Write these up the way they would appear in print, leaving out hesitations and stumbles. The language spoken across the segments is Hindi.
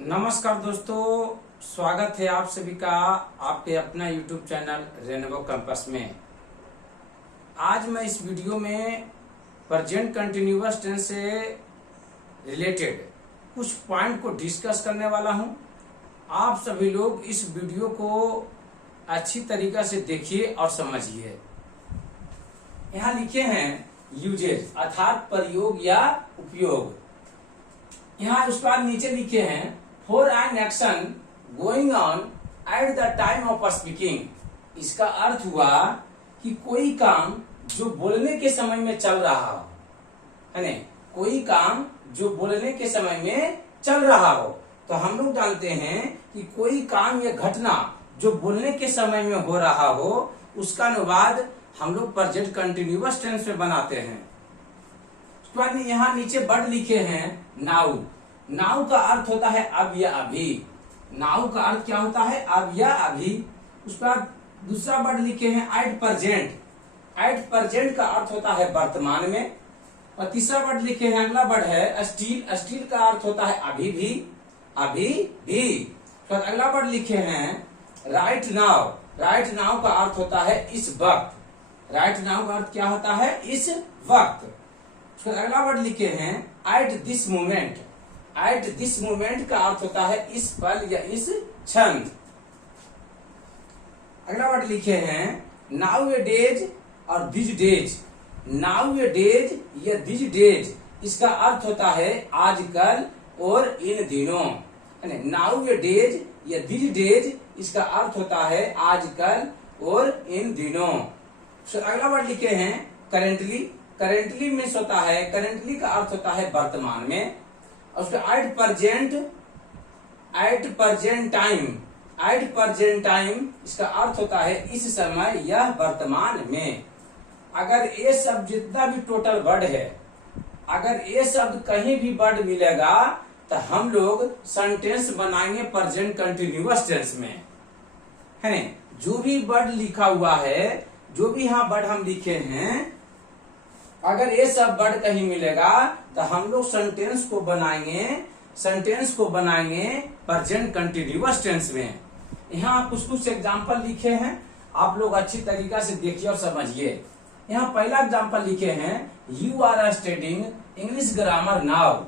नमस्कार दोस्तों, स्वागत है आप सभी का आपके अपना YouTube चैनल रेनबो कैंपस में। आज मैं इस वीडियो में प्रेजेंट कंटिन्यूअस टेंस से रिलेटेड कुछ पॉइंट को डिस्कस करने वाला हूं। आप सभी लोग इस वीडियो को अच्छी तरीका से देखिए और समझिए। यहाँ लिखे हैं यूजेज अर्थात प्रयोग या उपयोग। यहाँ उसके बाद नीचे लिखे हैं for an action going on at the time of speaking. इसका अर्थ हुआ कि कोई काम जो बोलने के समय में चल रहा हो, है ना, कोई काम जो बोलने के समय में चल रहा हो। तो हम लोग जानते हैं कि कोई काम या घटना जो बोलने के समय में हो रहा हो उसका अनुवाद हम लोग प्रेजेंट कंटिन्यूअस टेंस में बनाते हैं। उसके बाद यहाँ नीचे वर्ड लिखे हैं नाउ। नाउ का अर्थ होता है अब या अभी। नाउ का अर्थ क्या होता है? अब या अभी। उसके बाद दूसरा वर्ड लिखे हैं एट प्रेजेंट। एट प्रेजेंट का अर्थ होता है वर्तमान में। और तीसरा वर्ड लिखे हैं, अगला वर्ड है स्टिल। स्टिल का अर्थ होता है अभी भी, अभी भी। तो अगला वर्ड लिखे हैं राइट नाउ। राइट नाउ का अर्थ होता है इस वक्त। राइट नाउ का अर्थ क्या होता है? इस वक्त। फिर अगला वर्ड लिखे हैं eight this moment. Eight this moment का अर्थ होता है इस पल या इस क्षण। अगला वर्ड लिखे हैं नाउ ए डेज और this days. Now A days या दिस डेज, इसका अर्थ होता है आजकल और इन दिनों। नाउ ए डेज या दिस डेज, इसका अर्थ होता है आजकल और इन दिनों। तो अगला वर्ड लिखे हैं करेंटली। करेंटली मीन्स होता है, करेंटली का अर्थ होता है वर्तमान में। और उसका at present, at present time. At present time इसका अर्थ होता है इस समय या वर्तमान में। अगर ये शब्द जितना भी टोटल वर्ड है, अगर ये शब्द कहीं भी वर्ड मिलेगा तो हम लोग सेंटेंस बनाएंगे प्रेजेंट कंटिन्यूअस टेंस में, है ना। जो भी वर्ड लिखा हुआ है, जो भी यहाँ वर्ड हम लिखे हैं, अगर ये सब वर्ड कहीं मिलेगा तो हम लोग सेंटेंस को बनाएंगे, सेंटेंस को बनाएंगे प्रेजेंट कंटिन्यूअस टेंस में। यहाँ कुछ कुछ एग्जाम्पल लिखे हैं, आप लोग अच्छी तरीका से देखिए और समझिए। यहाँ पहला एग्जाम्पल लिखे हैं you are studying English grammar now.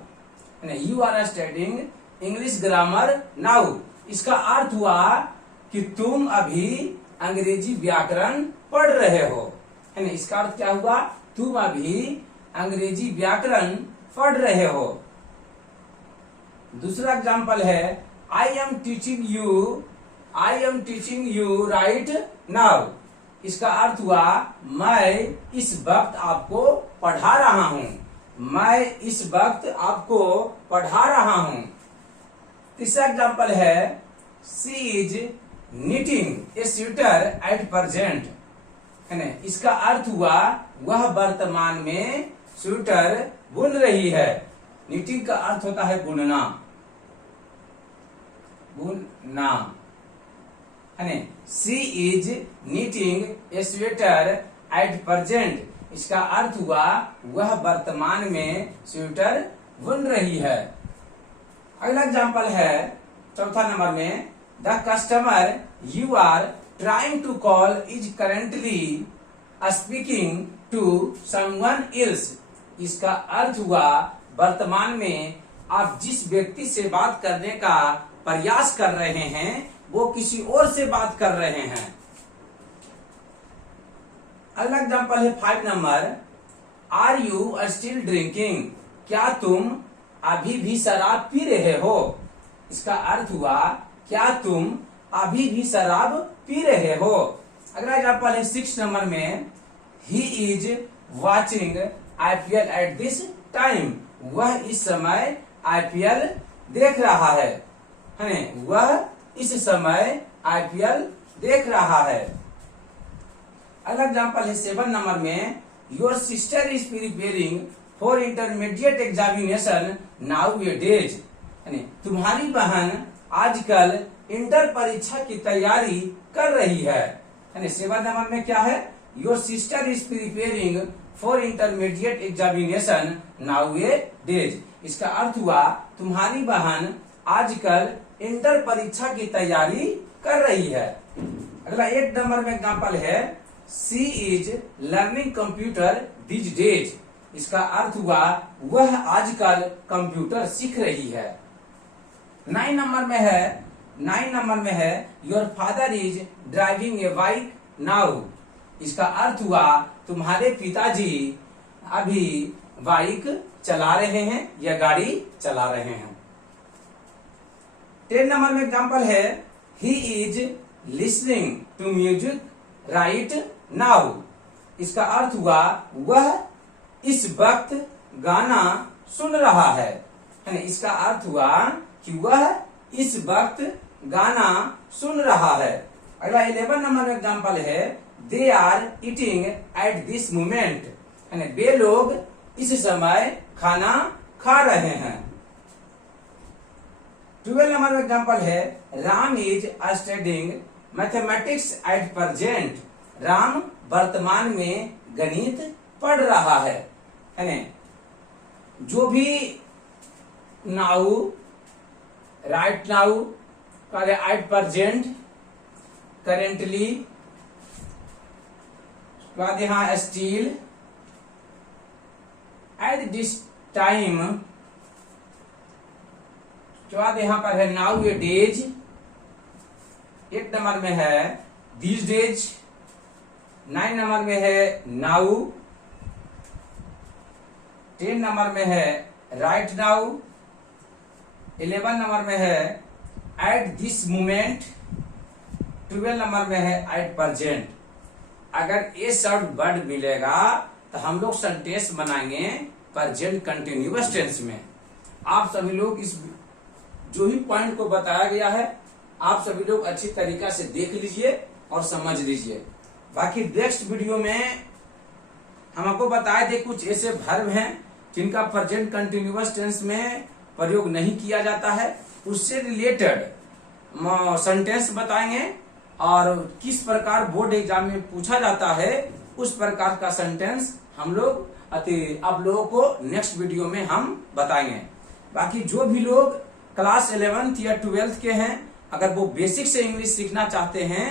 You are studying English grammar now, इसका अर्थ हुआ कि तुम अभी अंग्रेजी व्याकरण पढ़ रहे हो, है ना। इसका अर्थ क्या हुआ? तुम अभी अंग्रेजी व्याकरण पढ़ रहे हो। दूसरा एग्जाम्पल है I am teaching you, I am teaching you right now. इसका अर्थ हुआ मैं इस वक्त आपको पढ़ा रहा हूं। मैं इस वक्त आपको पढ़ा रहा हूं। तीसरा एग्जाम्पल है she is knitting A sweater at present, है ना। इसका अर्थ हुआ वह वर्तमान में स्वेटर बुन रही है। knitting का अर्थ होता है बुनना, बुनना, है ना। She is knitting A sweater at present, इसका अर्थ हुआ वह वर्तमान में स्वेटर बुन रही है। अगला एग्जाम्पल है चौथा नंबर में the customer you are trying to call is currently speaking to someone else. इसका अर्थ हुआ वर्तमान में आप जिस व्यक्ति से बात करने का प्रयास कर रहे हैं वो किसी और से बात कर रहे हैं। अगला एग्जाम्पल है 5 number are you still drinking. क्या तुम अभी भी शराब पी रहे हो? इसका अर्थ हुआ क्या तुम अभी भी शराब पी रहे हो। अगला एग्जाम्पल है 6 नंबर में he is watching IPL at this time. वह इस समय IPL देख रहा है, ना। वह इस समय IPL देख रहा है। अगला एग्जाम्पल है 7 नंबर में your sister is preparing for intermediate examination now A days. तुम्हारी बहन आजकल इंटर परीक्षा की तैयारी कर रही है। 7 नंबर में क्या है? Your sister is preparing for intermediate examination now A days. इसका अर्थ हुआ तुम्हारी बहन आजकल इंटर परीक्षा की तैयारी कर रही है। अगला 1 नंबर में एग्जाम्पल है she is learning computer these days. इसका अर्थ हुआ वह आजकल कंप्यूटर सीख रही है। 9 नंबर में है your father is driving A bike now. इसका अर्थ हुआ तुम्हारे पिताजी अभी बाइक चला रहे हैं या गाड़ी चला रहे हैं। 10 नंबर में एग्जाम्पल है he is listening to music right now. इसका अर्थ हुआ वह इस वक्त गाना सुन रहा है। इसका अर्थ हुआ कि वह इस वक्त गाना सुन रहा है। अगला 11 नंबर में एग्जाम्पल है they are eating at this moment. वे लोग इस समय खाना खा रहे हैं। 12 नंबर में एग्जाम्पल है Ram is studying mathematics at present. Ram वर्तमान में गणित पढ़ रहा है। जो भी now, right now, at present, currently, बाद यहां स्टील, एट दिस टाइम, बाद यहां पर है नाउ ए डेज। 8 नंबर में है दीज डेज। 9 नंबर में है नाउ। 10 नंबर में है राइट नाउ। 11 नंबर में है एट दिस मोमेंट। 12 नंबर में है एट प्रेजेंट। अगर ये सब वर्ड मिलेगा तो हम लोग सेंटेंस बनाएंगे प्रेजेंट कंटिन्यूअस टेंस में। आप सभी लोग इस जो ही पॉइंट को बताया गया है आप सभी लोग अच्छी तरीका से देख लीजिए और समझ लीजिए। बाकी नेक्स्ट वीडियो में हम आपको बताए थे कुछ ऐसे वर्ब हैं जिनका प्रेजेंट कंटिन्यूअस टेंस में प्रयोग नहीं किया जाता है, उससे रिलेटेड सेंटेंस बताएंगे और किस प्रकार बोर्ड एग्जाम में पूछा जाता है उस प्रकार का सेंटेंस हम लोग आप लोगों को नेक्स्ट वीडियो में हम बताएंगे। बाकी जो भी लोग क्लास 11th या 12th के हैं अगर वो बेसिक से इंग्लिश सीखना चाहते हैं